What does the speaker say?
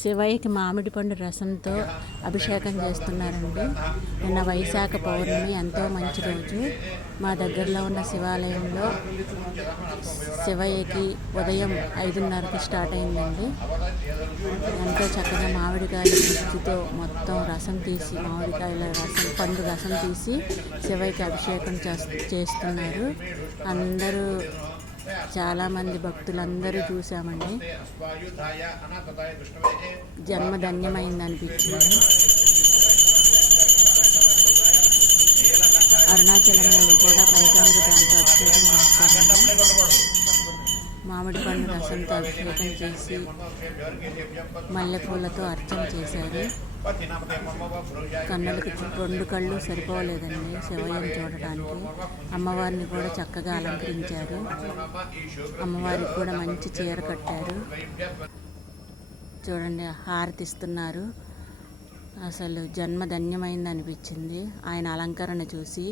శివయ్యకి మామిడి పండు రసంతో అభిషేకం చేస్తున్నారండి. నిన్న వైశాఖ పౌర్ణమి ఎంతో మంచి రోజు. మా దగ్గరలో ఉన్న శివాలయంలో శివయ్యకి ఉదయం ఐదున్నరకి స్టార్ట్ అయిందండి. ఎంతో చక్కగా మామిడికాయల గుజ్జుతో మొత్తం రసం తీసి మామిడికాయల రసం పండు రసం తీసి శివయ్యకి అభిషేకం చేస్తున్నారు. అందరూ చాలామంది భక్తులందరూ చూసామండి జన్మ ధన్యమైంది అనిపించింది అరుణాచలంలో కూడా పంచామృతాలతో అభిషేకం చేస్తారండి. మామిడి పండు రసంతో అభిషేకం చేసి మల్లెపూలతో అర్చన చేశారు. కన్నులకు రెండు కళ్ళు సరిపోలేదండి శివయం చూడటానికి. అమ్మవారిని కూడా చక్కగా అలంకరించారు. అమ్మవారికి కూడా మంచి చీర కట్టారు. చూడండి హారతి ఇస్తున్నారు. అసలు జన్మ ధన్యమైంది అనిపించింది. ఆయన అలంకరణ చూసి